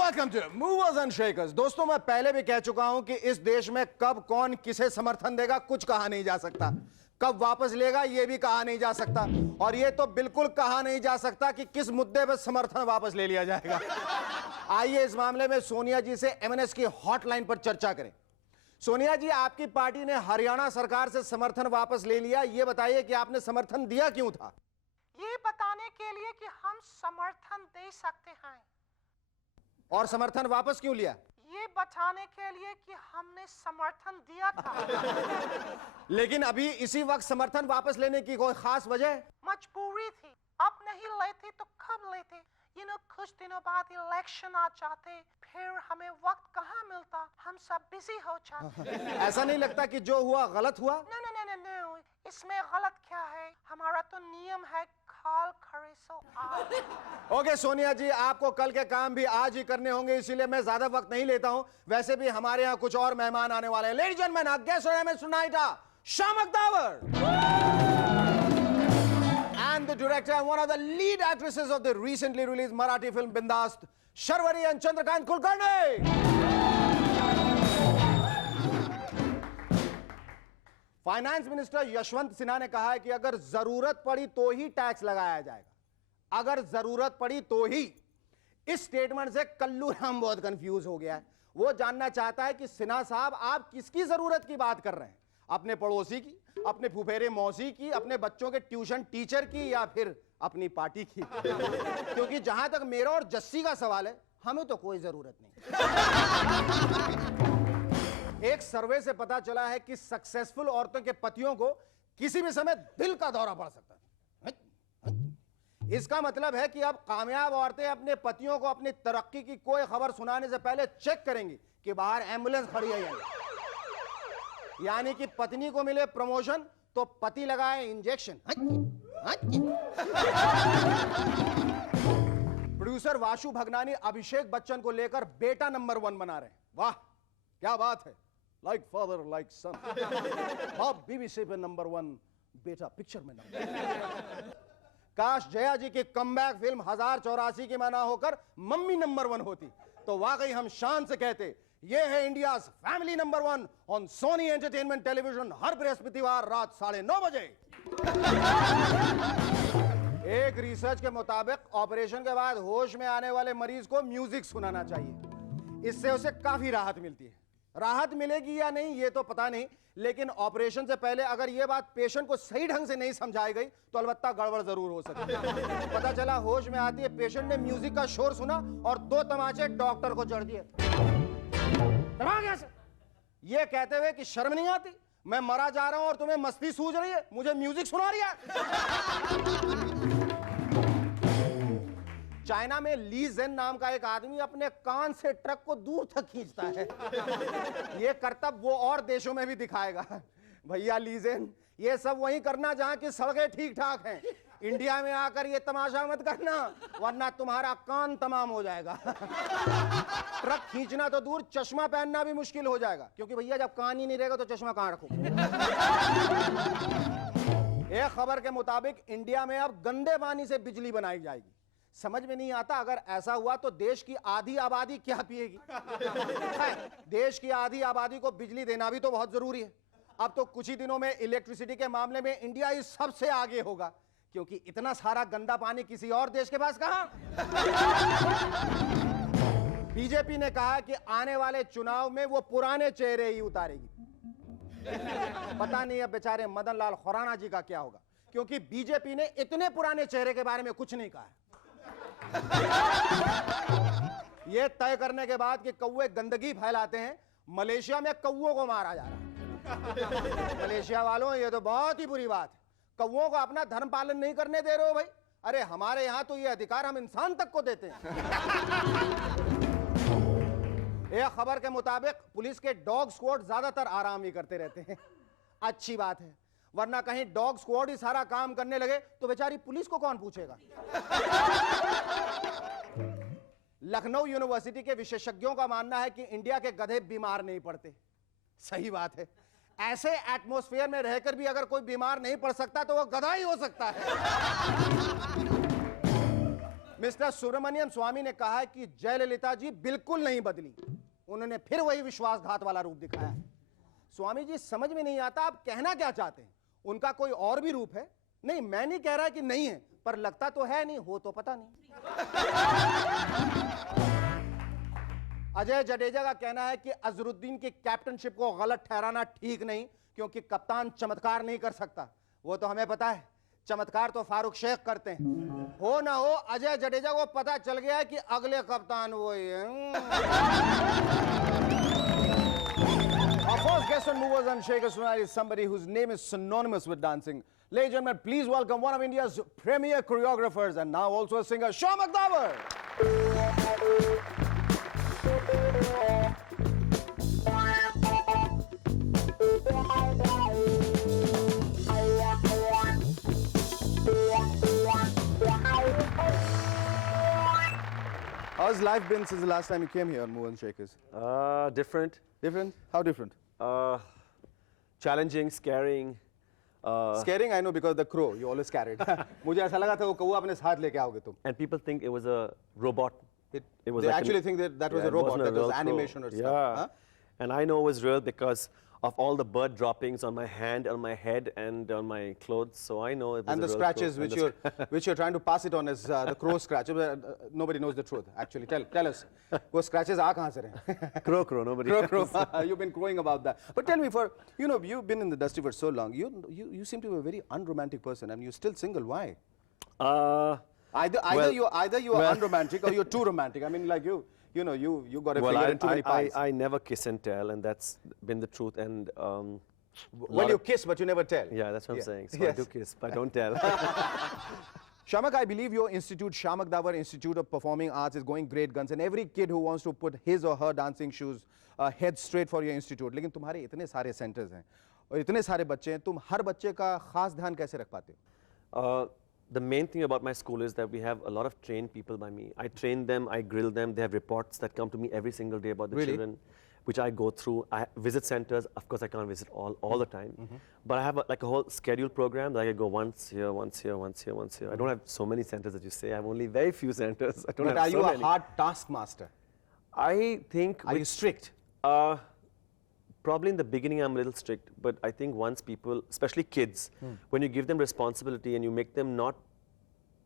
Welcome to movers and shakers. दोस्तों, मैं पहले भी कह चुका हूं कि इस देश में कब कौन किसे समर्थन देगा कुछ कहा नहीं जा सकता, कब वापस लेगा यह भी कहा नहीं जा सकता, और यह तो बिल्कुल कहा नहीं जा सकता कि किस मुद्दे पर समर्थन वापस ले लिया जाएगा। आइए इस मामले में सोनिया जी से एमएनएस की हॉटलाइन पर चर्चा करें। सोनिया जी, आपकी पार्टी ने हरियाणा सरकार से समर्थन वापस ले लिया, यह बताइए कि आपने समर्थन दिया क्यों था? ये बताने के लिए कि हम समर्थन दे सकते हैं। और समर्थन वापस क्यों लिया? ये बताने के लिए कि हमने समर्थन दिया था। लेकिन अभी इसी वक्त समर्थन वापस लेने की कोई खास वजह? मजबूरी थी, अब नहीं लेते तो कब लेते? कुछ दिनों बाद इलेक्शन आ जाते, फिर हमें वक्त कहाँ मिलता, हम सब बिजी हो जाते। ऐसा नहीं लगता कि जो हुआ गलत हुआ? नो, इसमें गलत क्या है? हमारा तो नियम है खाल खड़े सो आग। ओके सोनिया जी, आपको कल के काम भी आज ही करने होंगे, इसीलिए मैं ज्यादा वक्त नहीं लेता हूं। वैसे भी हमारे यहाँ कुछ और मेहमान आने वाले हैं। Ladies and gentleman, guest MS tonight Shiamak Davar and the director and one of the lead actresses of the recently released Marathi film Bindast, Sharvari and Chandrakant Kulkarni. Finance minister Yashwant Sinha ने कहा है कि अगर जरूरत पड़ी तो ही टैक्स लगाया जाएगा, अगर जरूरत पड़ी तो ही। इस स्टेटमेंट से कल्लू राम बहुत कंफ्यूज हो गया है। वो जानना चाहता है कि सिन्हा साहब आप किसकी जरूरत की बात कर रहे हैं, अपने पड़ोसी की, अपने फुफेरे मौसी की, अपने बच्चों के ट्यूशन टीचर की, या फिर अपनी पार्टी की? क्योंकि जहां तक मेरा और जस्सी का सवाल है, हमें तो कोई जरूरत नहीं। एक सर्वे से पता चला है कि सक्सेसफुल औरतों के पतियों को किसी भी समय दिल का दौरा पड़ सकता है। इसका मतलब है कि अब कामयाब औरतें अपने पतियों को अपनी तरक्की की कोई खबर सुनाने से पहले चेक करेंगी कि बाहर एम्बुलेंस खड़ी है या नहीं। यानी कि पत्नी को मिले प्रमोशन तो पति लगाए इंजेक्शन। प्रोड्यूसर वाशु भगनानी अभिषेक बच्चन को लेकर बेटा नंबर 1 बना रहे हैं। वाह क्या बात है, लाइक फादर लाइक सन। बाप बीबीसी पे नंबर 1, बेटा पिक्चर में नंबर 1। काश जया जी की कमबैक फिल्म 1084 की माना होकर मम्मी नंबर 1 होती तो वाकई हम शान से कहते ये है India family number 1 on Sony Entertainment Television, हर बृहस्पतिवार रात 9:30 बजे। एक रिसर्च के मुताबिक ऑपरेशन के बाद होश में आने वाले मरीज को म्यूजिक सुनाना चाहिए, इससे उसे काफी राहत मिलती है। राहत मिलेगी या नहीं ये तो पता नहीं, लेकिन ऑपरेशन से पहले अगर यह बात पेशेंट को सही ढंग से नहीं समझाई गई तो अलबत्ता गड़बड़ जरूर हो सकती है। पता चला होश में आती है पेशेंट ने म्यूजिक का शोर सुना और 2 तमाचे डॉक्टर को जड़ दिए। ये कहते हुए कि शर्म नहीं आती, मैं मरा जा रहा हूं और तुम्हें मस्ती सूझ रही है, मुझे म्यूजिक सुना रही है। चाइना में ली जेन नाम का एक आदमी अपने कान से ट्रक को दूर तक खींचता है। यह करतब वो और देशों में भी दिखाएगा। भैया ली जेन, ये सब वहीं करना जहां की सड़कें ठीक ठाक हैं। इंडिया में आकर ये तमाशा मत करना, वरना तुम्हारा कान तमाम हो जाएगा। ट्रक खींचना तो दूर, चश्मा पहनना भी मुश्किल हो जाएगा, क्योंकि भैया जब कान ही नहीं रहेगा तो चश्मा कहां रखो। एक खबर के मुताबिक इंडिया में अब गंदे पानी से बिजली बनाई जाएगी। समझ में नहीं आता, अगर ऐसा हुआ तो देश की आधी आबादी क्या पिएगी? देश की आधी आबादी को बिजली देना भी तो बहुत जरूरी है। अब तो कुछ ही दिनों में इलेक्ट्रिसिटी के मामले में इंडिया ही सबसे आगे होगा, क्योंकि इतना सारा गंदा पानी किसी और देश के पास कहां। बीजेपी ने कहा कि आने वाले चुनाव में वो पुराने चेहरे ही उतारेगी। पता नहीं अब बेचारे मदन लाल खुराना जी का क्या होगा, क्योंकि बीजेपी ने इतने पुराने चेहरे के बारे में कुछ नहीं कहा है। यह तय करने के बाद कि कौवे गंदगी फैलाते हैं, मलेशिया में कौवों को मारा जा रहा है। मलेशिया वालों, यह तो बहुत ही बुरी बात है। कौवों को अपना धर्म पालन नहीं करने दे रहे हो भाई। अरे हमारे यहां तो यह अधिकार हम इंसान तक को देते हैं। एक खबर के मुताबिक पुलिस के डॉग स्क्वाड ज्यादातर आराम ही करते रहते हैं। अच्छी बात है, वरना कहीं डॉग स्क्वाड ही सारा काम करने लगे तो बेचारी पुलिस को कौन पूछेगा। लखनऊ यूनिवर्सिटी के विशेषज्ञों का मानना है कि इंडिया के गधे बीमार नहीं पड़ते। सही बात है, ऐसे एटमॉस्फेयर में रहकर भी अगर कोई बीमार नहीं पड़ सकता तो वो गधा ही हो सकता है। मिस्टर सुब्रमण्यम स्वामी ने कहा है कि जयललिता जी बिल्कुल नहीं बदली, उन्होंने फिर वही विश्वासघात वाला रूप दिखाया है। स्वामी जी समझ में नहीं आता आप कहना क्या चाहते हैं, उनका कोई और भी रूप है? नहीं, मैं नहीं कह रहा कि नहीं है, पर लगता तो है नहीं, हो तो पता नहीं। अजय जडेजा का कहना है कि अजरुद्दीन की कैप्टनशिप को गलत ठहराना ठीक नहीं, क्योंकि कप्तान चमत्कार नहीं कर सकता। वो तो हमें पता है, चमत्कार तो फारूक शेख करते हैं। हो ना हो, अजय जडेजा को पता चल गया है कि अगले कप्तान वही है। Our first guest on Movers and Shakers tonight is somebody whose name is synonymous with dancing. Ladies and gentlemen, please welcome one of India's premier choreographers and now also a singer, Shamak Davar. How's life been since the last time you came here on Movers and Shakers? Different. Different? How different? Challenging, scaring. Scaring, I know, because the crow, you always carried. मुझे ऐसा लगा था वो कौवा अपने साथ लेके आओगे तुम. And people think it was a robot. It was they like actually think that was a it robot, wasn't that real was crow. animation or stuff. Yeah. Huh? And I know it was real because of all the bird droppings on my hand, on my head, and on my clothes. So I know it was And a the real scratches crow. which you're trying to pass it on as the crow scratch. Nobody knows the truth. Actually, tell us. वो scratches आ कहाँ से रहे? Crow, nobody. Crow. You've been crowing about that. But tell me, you've been in the industry for so long. You seem to be a very unromantic person, and you're still single. Why? Either you are unromantic or you're too romantic. I mean, like you got a finger in too many pies. I never kiss and tell, and that's been the truth. And Well, you kiss, but you never tell. yeah, that's what I'm saying. So Yes. I do kiss, but I don't tell. Shamak, I believe your institute, Shamak Davar Institute of Performing Arts, is going great guns, and every kid who wants to put his or her dancing shoes head straight for your institute. लेकिन तुम्हारे इतने सारे centers हैं और इतने सारे बच्चे हैं, तुम हर बच्चे का खास ध्यान कैसे रख पाते हो? The main thing about my school is that we have a lot of trained people by me. I train them, I grill them. They have reports that come to me every single day about the Really? children, which I go through. I visit centers. Of course, I can't visit all the time. But I have like a whole schedule program that I go once here, once here, once here, once here. I don't have so many centers that you say. I have only very few centers. I don't But have are so you a many. hard taskmaster? I think Are you strict? probably in the beginning I'm a little strict, but I think once people, especially kids, when you give them responsibility and you make them not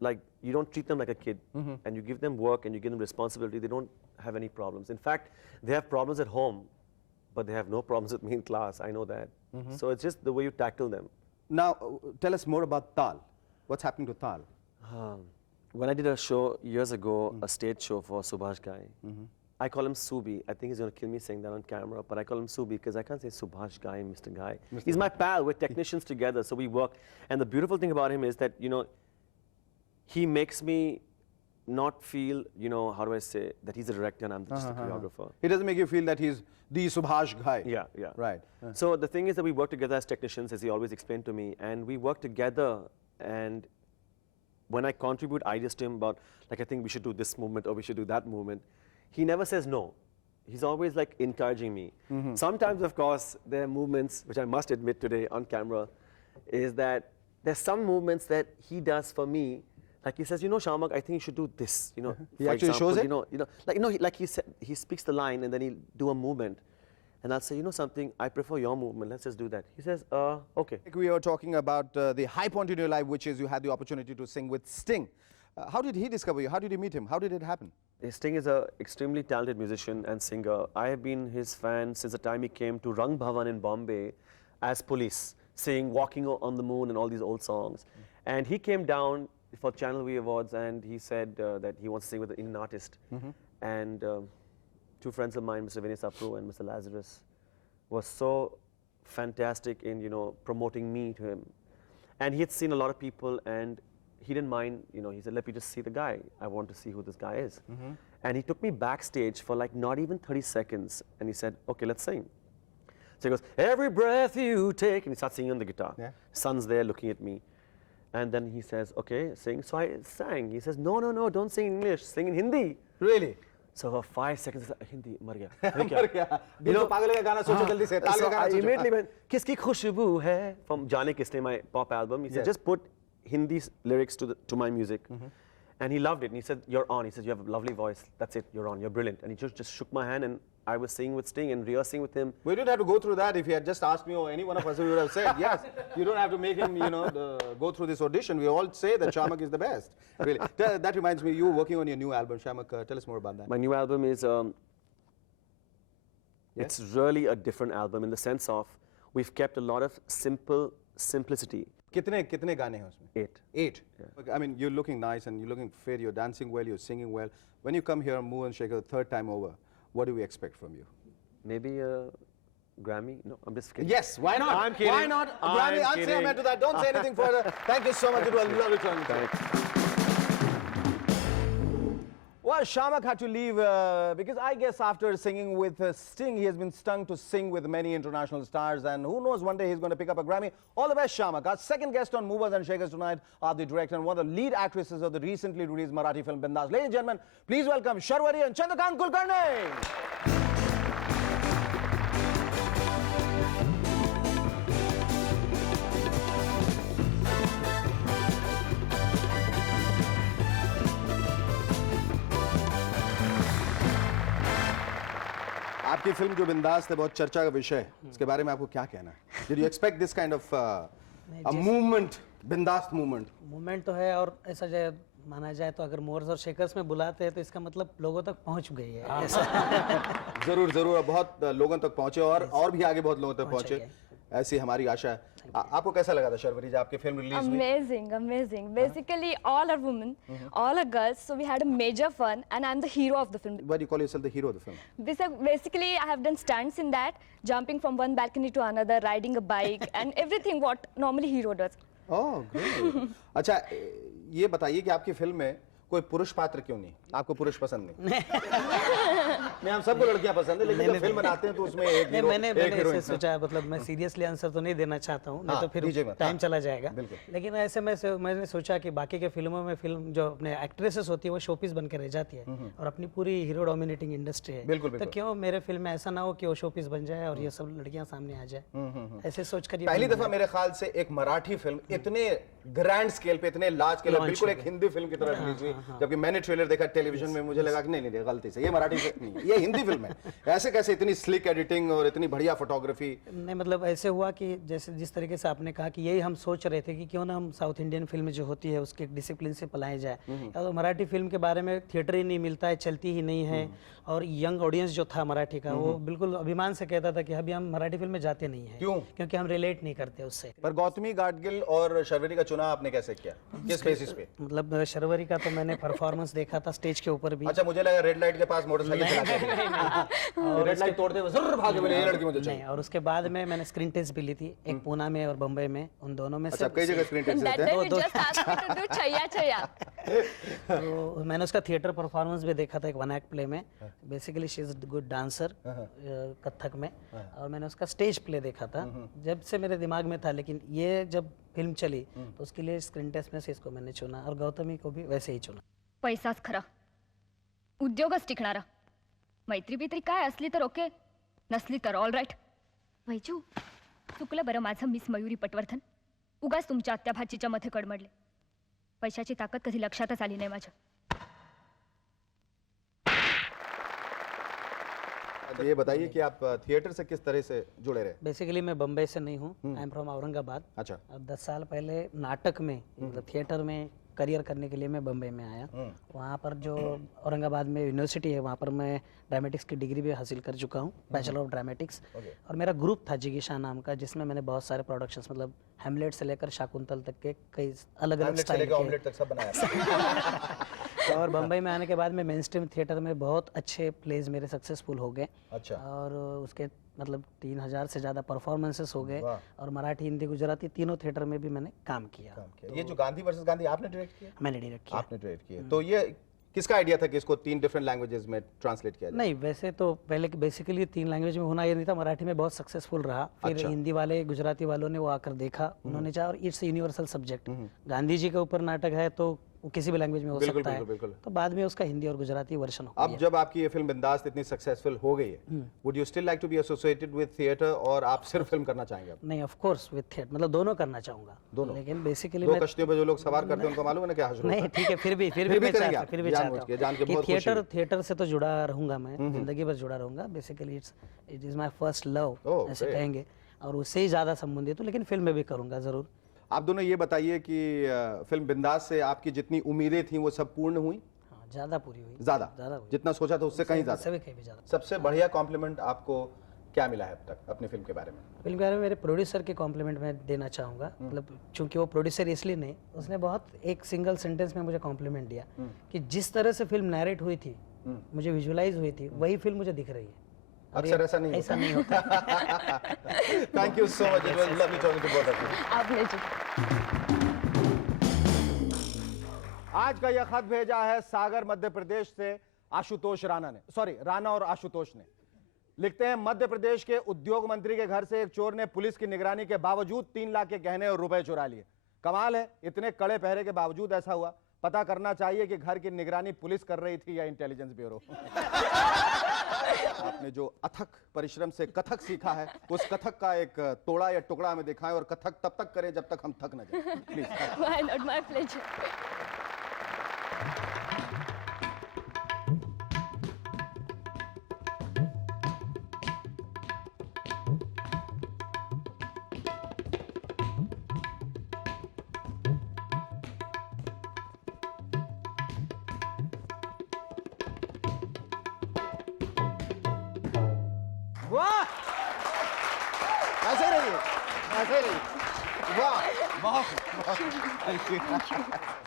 like, you don't treat them like a kid, and you give them work and you give them responsibility, they don't have any problems. In fact, they have problems at home, but they have no problems with me in class. I know that. So it's just the way you tackle them. Now, tell us more about Tal. What's happening to Tal? When I did a show years ago, a stage show for Subhash Ghai, I call him Subi. I think he's going to kill me saying that on camera, but I call him Subi because I can't say Subhash Ghai, Mr. Ghai. He's my pal. We're technicians together, so we work. And the beautiful thing about him is that, he makes me not feel, how do I say, that he's a director and I'm just a choreographer. He doesn't make you feel that he's the Subhash Ghai. Yeah. Right. So the thing is that we work together as technicians, as he always explained to me, and we work together. And when I contribute ideas to him about, like, I think we should do this movement or we should do that movement, he never says no. He's always like encouraging me. Sometimes, of course, there are movements, which I must admit today on camera, is that there's some movements that he does for me. Like he says, Shamak, I think you should do this. He for actually shows example, like he said, he speaks the line and then he'll do a movement, and I'll say, something, I prefer your movement. Let's just do that. He says, okay. We were talking about the high point in your life, which is you had the opportunity to sing with Sting. How did he discover you? How did you meet him? How did it happen? Sting is an extremely talented musician and singer. I have been his fan since the time he came to Rang Bhavan in Bombay as police, singing Walking on the Moon and all these old songs. And he came down for Channel V Awards and he said that he wants to sing with an Indian artist. And two friends of mine, Mr. Vinay Sapru and Mr. Lazarus, were so fantastic in, promoting me to him. And he had seen a lot of people and he didn't mind, he said, let me just see the guy. I want to see who this guy is. And he took me backstage for like not even 30 seconds and he said, okay, let's sing. So he goes, every breath you take, and he starts singing on the guitar. Yeah. Son's there looking at me. And then he says, okay, sing. So I sang. He says, no, don't sing in English, sing in Hindi. Really? So for 5 seconds, Hindi, मर गया. अरे क्या? मर गया. दिल तो पागल का गाना सोचो जल्दी से. ताल So का गाना I सोचो. immediately went, किसकी खुशबू है? From जाने किसने, my pop album. He said, Yes. just put Hindi lyrics to my music. And he loved it. And he said, you're on. He said, you have a lovely voice. That's it. You're on. You're brilliant. And he just shook my hand, and I was singing with Sting and rehearsing with him. We didn't have to go through that. If he had just asked me or any one of us, we would have said, yes, you don't have to make him, go through this audition. We all say that Shamak is the best. Really. That reminds me, you working on your new album, Shamak. Tell us more about that. My new album is, it's really a different album in the sense of we've kept a lot of simplicity. कितने गाने हैं उसमें? 8. 8. I mean, you're looking nice and you're looking fit. You're dancing well. You're singing well. When you come here, Move and Shaker, the third time over, what do we expect from you? Maybe a Grammy? No, I'm just kidding. Yes, why not? I'm kidding. Why not? Grammy, I'm I'll say kidding. amen to that. Don't say anything further. Thank you so much. It was lovely talking to you. Thanks. Well, Shamak had to leave because I guess after singing with Sting, he has been stung to sing with many international stars, and who knows, one day he's going to pick up a Grammy. All the best, Shamak. Our second guest on Movers and Shakers tonight are the director and one of the lead actresses of the recently released Marathi film Bindas. Ladies and gentlemen, please welcome Sharwari and Chandrakant Kulkarni. आपकी film जो बिंदास है बहुत चर्चा का विषय है, इसके बारे में आपको क्या कहना है? Did you expect this kind of a movement, बिंदास movement? मूवमेंट तो है, और ऐसा जाए माना जाए तो अगर मोर्स और शेकर्स में बुलाते हैं तो इसका मतलब लोगों तक पहुंच गई है ऐसा। जरूर जरूर बहुत लोगों तक पहुंचे और भी आगे बहुत लोगों तक पहुंचे, ऐसी हमारी आशा है। आपको कैसा लगा था शर्वरी जब आपकी फिल्म रिलीज हुई? Amazing. Basically, all are women, all are girls, so we had a major fun, and I'm the hero of the film. Why do you call yourself the hero of the film? Basically, I have done stunts in that, jumping from one balcony to another, riding a bike, and everything what normally hero does. Oh, great. अच्छा, ये बताइए कि आपकी film में कोई पुरुष पात्र क्यों नहीं? आपको पुरुष पसंद नहीं? नहीं, हम सबको लड़कियां पसंद है, लेकिन जब फिल्म बनाते हैं तो उसमें एक हीरो, मैंने एक ऐसे हीरोइन। सोचा, मतलब मैं सीरियसली आंसर तो नहीं देना चाहता हूँ, नहीं तो फिर टाइम चला जाएगा। लेकिन ऐसे मैंने सोचा कि बाकी के फिल्मों में फिल्म जो अपने एक्ट्रेसेस होती है वो शोपीस बन के रह जाती है और अपनी पूरी हीरो डोमिनेटिंग इंडस्ट्री है, तो क्यों मेरे फिल्म में ऐसा ना हो कि वो शोपीस बन जाए और ये सब लड़कियां सामने आ जाए। ऐसे सोचकर पहली दफा मेरे ख्याल से एक मराठी फिल्म इतने ग्रैंड स्केल पे, इतने लार्ज स्केल पे, बिल्कुल एक हिंदी फिल्म की तरह रिलीज हुई, जबकि मैंने ट्रेलर देखा टेलीविजन में, मुझे लगा कि नहीं गलती से, ये मराठी फिल्म नहीं है, ये हिंदी फिल्म है। ऐसे कैसे इतनी स्लिक एडिटिंग और इतनी बढ़िया फोटोग्राफी? नहीं, मतलब ऐसे हुआ कि जैसे जिस तरीके से आपने कहा कि यही हम सोच रहे थे कि क्यों ना हम साउथ इंडियन फिल्म जो होती है उसके एक डिसिप्लिन से पलाए जाए। तो मराठी फिल्म के बारे में थिएटर ही नहीं मिलता है, चलती ही नहीं है, और यंग ऑडियंस जो था मराठी का वो बिल्कुल अभिमान से कहता था कि अभी हम मराठी फिल्म में जाते नहीं है। क्यों? क्योंकि हम रिलेट नहीं करते उससे। पर गौतमी गाडगिल और शर्वरी का चुनाव आपने कैसे किया, किस बेसिस पे? मतलब शर्वरी का तो मैंने परफॉर्मेंस देखा था स्टेज के ऊपर भी। अच्छा, मुझे लगा रेड लाइट के पास मोटरसाइकिल चलाते रेड लाइट तोड़ते हुए जरूर भागे, बोले ये लड़की मुझे चाहिए। नहीं, और उसके बाद में मैंने स्क्रीन टेस्ट भी ली थी, एक पूना में और बम्बई में, उन दोनों में से। अच्छा, कई जगह स्क्रीन टेस्ट That देते day हैं? you just asked me to do chaya. तो मैंने उसका थिएटर परफॉर्मेंस भी देखा था एक वन एक्ट प्ले में। Basically she is good dancer Kathak में, और मैंने उसका स्टेज प्ले देखा था जब से मेरे दिमाग में था, लेकिन ये जब फिल्म चली तो उसके लिए स्क्रीन टेस्ट में से इसको मैंने चुना और गौतमी को भी वैसे ही चुना। पैसाच खरा, उद्योगच टिकणारा, मैत्री बित्री काय असली तर ओके, नसली तर ऑल राईट. वैजू, चुकलं बरं माझं मिस मयुरी पटवर्धन, उगाच तुमच्या आत्या भाचीच्या मध्ये कडमडले. पैशाची ताकद कधी लक्षातच आली नाही माझ्या. ये बताइए कि आप थिएटर से किस तरह से जुड़े रहे? बेसिकली मैं बम्बई से नहीं हूँ, आई एम फ्रॉम औरंगाबाद। अच्छा। अब 10 साल पहले नाटक में, मतलब थिएटर में करियर करने के लिए मैं बम्बई में आया। वहाँ पर जो औरंगाबाद में यूनिवर्सिटी है, वहाँ पर मैं ड्रामेटिक्स की डिग्री भी हासिल कर चुका हूँ, बैचलर ऑफ ड्रामेटिक्स। और मेरा ग्रुप था जिगीशा नाम का, जिसमें मैंने बहुत सारे प्रोडक्शंस, मतलब हेमलेट से लेकर शाकुंतल तक के कई अलग अलग स्टाइल के ऑमलेट तक सब बनाया। और बम्बई में आने के बाद में मेन स्ट्रीम थिएटर में बहुत अच्छे प्लेज मेरे सक्सेसफुल हो गए। अच्छा। और उसके मतलब 3000 से ज़्यादा परफॉर्मेंसेस हो गए, और मराठी, हिंदी, गुजराती तीनों थिएटर में भी मैंने काम किया। ये जो गांधी वर्सेस गांधी आपने डायरेक्ट किया? मैंने डायरेक्ट किया। आपने डायरेक्ट किया, तो ये किसका आइडिया था कि इसको 3 डिफरेंट लैंग्वेजेस में ट्रांसलेट किया जाए? नहीं, वैसे तो पहले बेसिकली 3 लैंग्वेज में होना ये नहीं था, मराठी में बहुत सक्सेसफुल रहा। फिर हिंदी वाले, गुजराती वालों ने वो आकर देखा, उन्होंने चाहा, और it's universal subject. Gandhi ji के ऊपर नाटक है तो वो किसी भी लैंग्वेज में हो बिल्कुल, सकता है। बिल्कुल, बिल्कुल। तो बाद में उसका हिंदी और गुजराती वर्जन हो अब गया। जब आपकी ये फिल्म बिंदास इतनी सक्सेसफुल हो गई है, would you still like to be associated with theatre, और आप सिर्फ फिल्म करना चाहेंगे? अब नहीं, ऑफ कोर्स विद थिएटर, मतलब दोनों करना चाहूंगा दोनों? लेकिन बेसिकली दो मैं कश्तियों पे जो लोग सवार करते हैं उनको मालूम है ना क्या हासिल होता नहीं, है? ठीक है, फिर भी फिर मैं भी करेंगे चाहता आप, फिर भी जानबूझ चाहता के, जान के हूँ कि बहुत खुशी थिएटर से तो जुड़ा रहूंगा मैं, जिंदगी भर जुड़ा रहूंगा। Basically it is my first love, Oh, ऐसे great. कहेंगे, और उससे ही ज्यादा संबंधित हूँ, लेकिन फिल्म में भी करूंगा जरूर। आप दोनों ये बताइए कि फिल्म बिंदास से आपकी जितनी उम्मीदें थी वो सब पूर्ण हुई? हाँ, ज्यादा पूरी हुई, ज्यादा हुई, जितना सोचा था उससे कहीं ज्यादा? उससे भी कहीं भी ज्यादा। सबसे बढ़िया कॉम्प्लीमेंट आपको क्या मिला है अब तक अपनी फिल्म के बारे में? फिल्म के बारे में मेरे प्रोड्यूसर के कॉम्प्लीमेंट मैं देना चाहूँगा। मतलब चूंकि वो प्रोड्यूसर इसलिए नहीं, उसने बहुत एक सिंगल सेंटेंस में मुझे कॉम्प्लीमेंट दिया कि जिस तरह से फिल्म नैरेट हुई थी, मुझे विजुअलाइज हुई थी, वही फिल्म मुझे दिख रही है। और अक्सर ये ऐसा नहीं ऐसा नहीं होता। Thank you so much, it was lovely talking to both of you. आप ले जाओ। आज का यह खत भेजा है सागर मध्य प्रदेश से आशुतोष राणा ने, सॉरी राणा और आशुतोष ने। लिखते हैं, मध्य प्रदेश के उद्योग मंत्री के घर से एक चोर ने पुलिस की निगरानी के बावजूद 3 लाख के गहने और रुपए चुरा लिए। कमाल है, इतने कड़े पहरे के बावजूद ऐसा हुआ। पता करना चाहिए कि घर की निगरानी पुलिस कर रही थी या इंटेलिजेंस ब्यूरो। आपने जो अथक परिश्रम से कथक सीखा है, उस कथक का एक तोड़ा या टुकड़ा हमें दिखाएं, और कथक तब तक करें जब तक हम थक न जाएं, please. Why not? My pleasure. वाह, ऐसे रहिए, ऐसे रहिए। वाह, बहुत थैंक यू।